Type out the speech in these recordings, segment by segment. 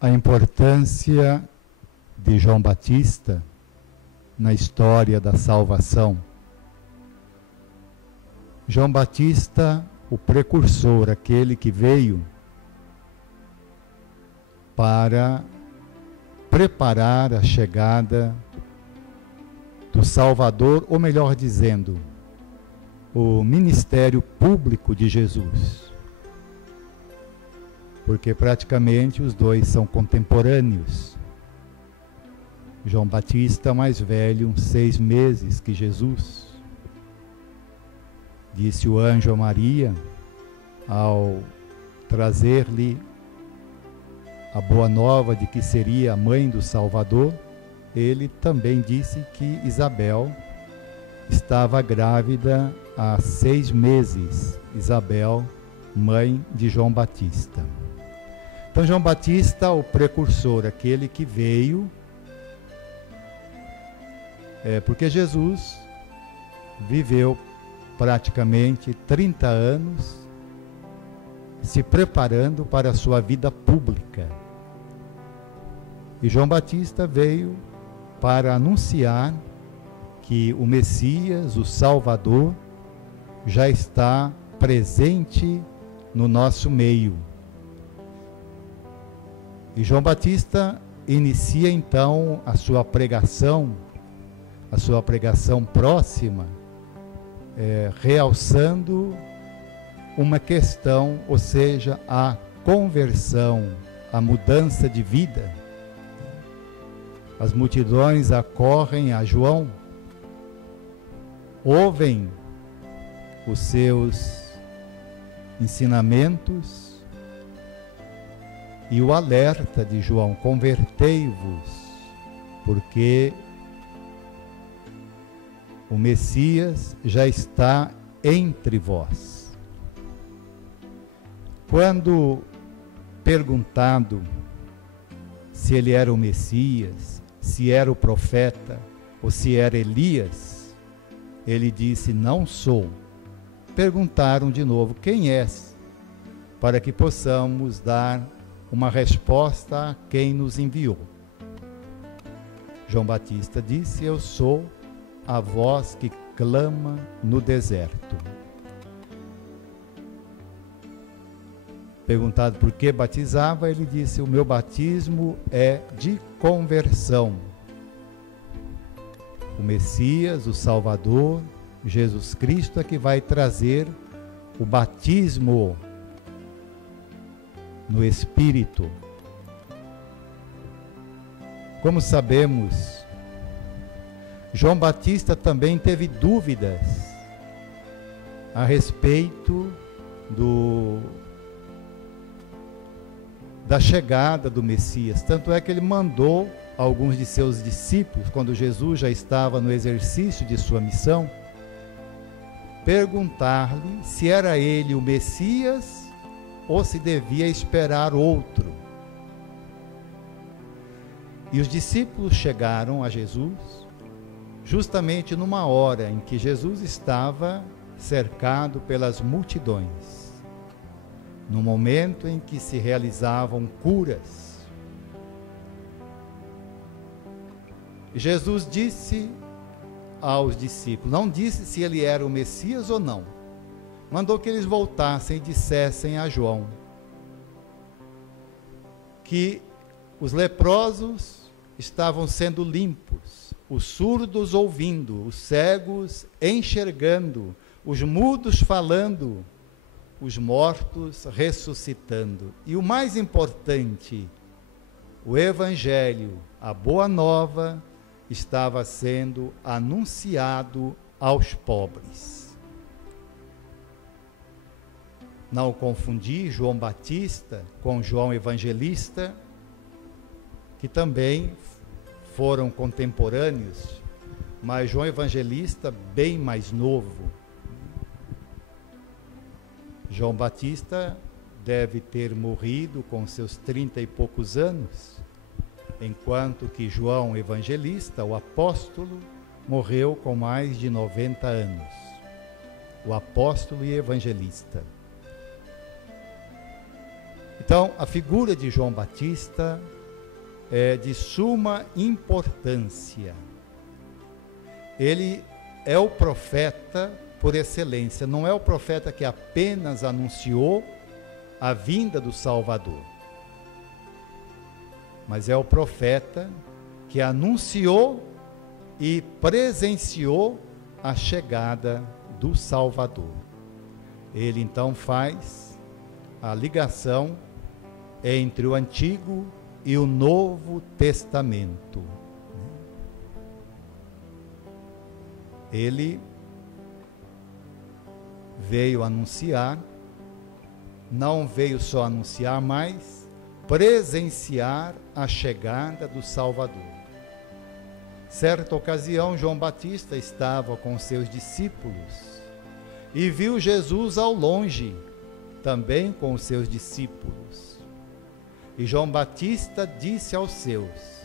a importância de João Batista na história da salvação. João Batista, o precursor, aquele que veio para preparar a chegada do Salvador, ou melhor dizendo, o ministério público de Jesus. Porque praticamente os dois são contemporâneos. João Batista, mais velho, uns 6 meses que Jesus. Disse o anjo a Maria, ao trazer-lhe a boa nova de que seria a mãe do Salvador, ele também disse que Isabel estava grávida há 6 meses. Isabel, mãe de João Batista. Então, João Batista, o precursor, aquele que veio, porque Jesus viveu praticamente 30 anos se preparando para a sua vida pública. E João Batista veio para anunciar que o Messias, o Salvador, já está presente no nosso meio. E João Batista inicia então a sua pregação próxima, realçando uma questão, ou seja, a conversão, a mudança de vida. As multidões acorrem a João, ouvem os seus ensinamentos e o alerta de João: convertei-vos, porque o Messias já está entre vós. Quando perguntado se ele era o Messias, se era o profeta ou se era Elias, ele disse: não sou. Perguntaram de novo: quem és? Para que possamos dar uma resposta a quem nos enviou. João Batista disse: eu sou a voz que clama no deserto. Perguntado por que batizava, ele disse: o meu batismo é de conversão. O Messias, o Salvador, Jesus Cristo é que vai trazer o batismo no Espírito. Como sabemos, João Batista também teve dúvidas a respeito da chegada do Messias. Tanto é que ele mandou alguns de seus discípulos, quando Jesus já estava no exercício de sua missão, perguntar-lhe se era ele o Messias ou se devia esperar outro. E os discípulos chegaram a Jesus justamente numa hora em que Jesus estava cercado pelas multidões, no momento em que se realizavam curas. Jesus disse aos discípulos, não disse se ele era o Messias ou não, mandou que eles voltassem e dissessem a João que os leprosos estavam sendo limpos, os surdos ouvindo, os cegos enxergando, os mudos falando, os mortos ressuscitando. E o mais importante, o Evangelho, a Boa Nova, estava sendo anunciado aos pobres. Não confundir João Batista com João Evangelista, que também foram contemporâneos, mas João Evangelista bem mais novo. João Batista deve ter morrido com seus 30 e poucos anos, enquanto que João Evangelista, o apóstolo, morreu com mais de 90 anos. O apóstolo e evangelista. Então, a figura de João Batista é de suma importância. Ele é o profeta por excelência, não é o profeta que apenas anunciou a vinda do Salvador, mas é o profeta que anunciou e presenciou a chegada do Salvador. Ele então faz a ligação entre o Antigo e o Novo Testamento. Ele veio anunciar, não veio só anunciar, mas presenciar a chegada do Salvador. Certa ocasião, João Batista estava com seus discípulos e viu Jesus ao longe, também com os seus discípulos. E João Batista disse aos seus: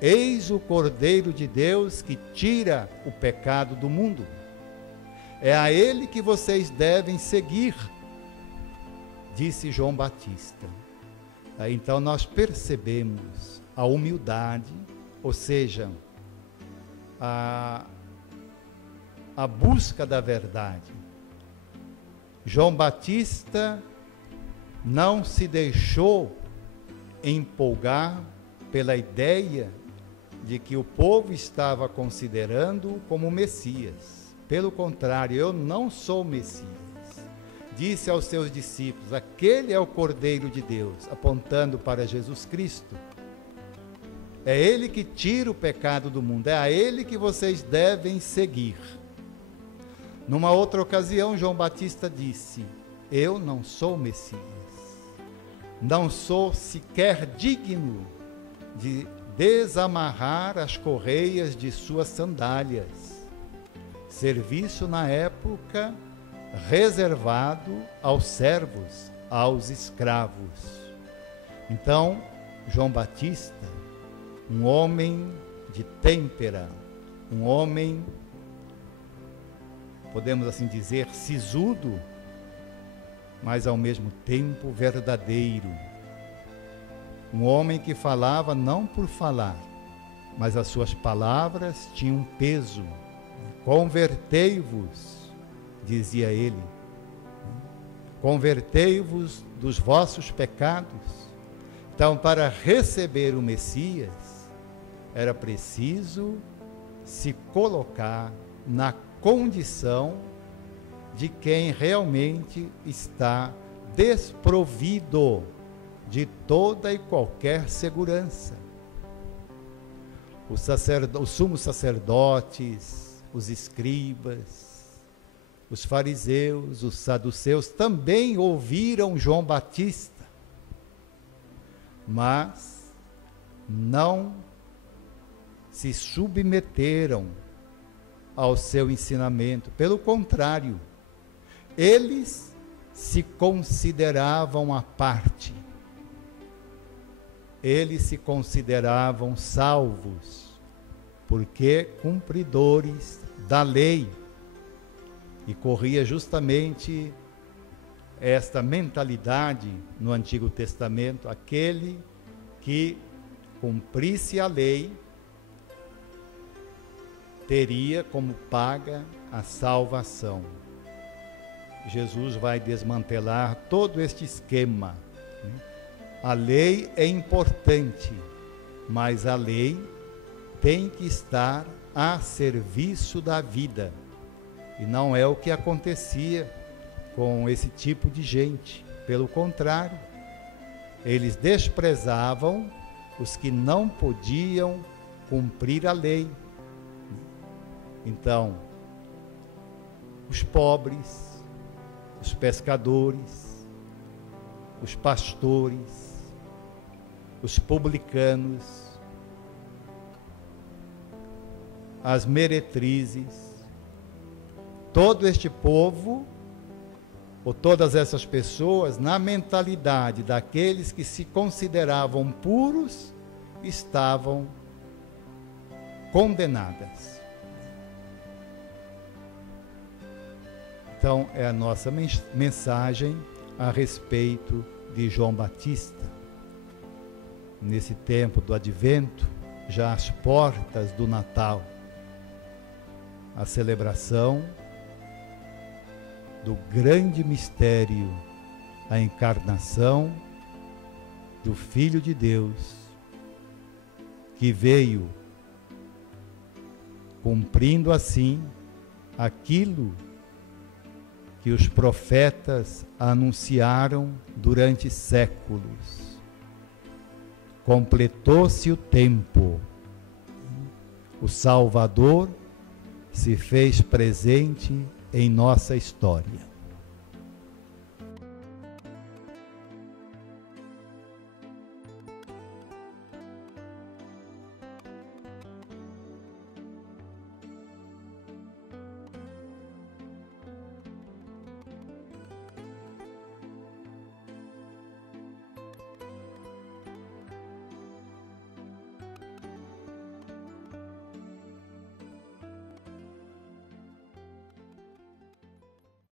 Eis o Cordeiro de Deus que tira o pecado do mundo. É a ele que vocês devem seguir, disse João Batista. Aí, então nós percebemos a humildade, ou seja, a busca da verdade. João Batista não se deixou empolgar pela ideia de que o povo estava considerando como Messias. Pelo contrário, eu não sou Messias. Disse aos seus discípulos: aquele é o Cordeiro de Deus, apontando para Jesus Cristo. É ele que tira o pecado do mundo, é a ele que vocês devem seguir. Numa outra ocasião, João Batista disse: eu não sou Messias, não sou sequer digno de desamarrar as correias de suas sandálias. Serviço na época reservado aos servos, aos escravos. Então, João Batista, um homem de têmpera, um homem, podemos assim dizer, sisudo, mas ao mesmo tempo verdadeiro. Um homem que falava não por falar, mas as suas palavras tinham peso. Convertei-vos, dizia ele, convertei-vos dos vossos pecados. Então, para receber o Messias, era preciso se colocar na condição de quem realmente está desprovido de toda e qualquer segurança. Os sumos sacerdotes, os escribas, os fariseus, os saduceus também ouviram João Batista, mas não se submeteram ao seu ensinamento. Pelo contrário, eles se consideravam à parte. Eles se consideravam salvos, porque cumpridores da lei. E corria justamente esta mentalidade no Antigo Testamento: aquele que cumprisse a lei teria como paga a salvação. Jesus vai desmantelar todo este esquema. A lei é importante, mas a lei tem que estar a serviço da vida. E não é o que acontecia com esse tipo de gente. Pelo contrário, eles desprezavam os que não podiam cumprir a lei. Então, os pobres, os pescadores, os pastores, os publicanos, as meretrizes, todo este povo, ou todas essas pessoas, na mentalidade daqueles que se consideravam puros, estavam condenadas. Então, é a nossa mensagem a respeito de João Batista, nesse tempo do Advento, já às portas do Natal, a celebração do grande mistério, a encarnação do Filho de Deus, que veio cumprindo assim aquilo que os profetas anunciaram durante séculos. Completou-se o tempo. O Salvador se fez presente em nossa história.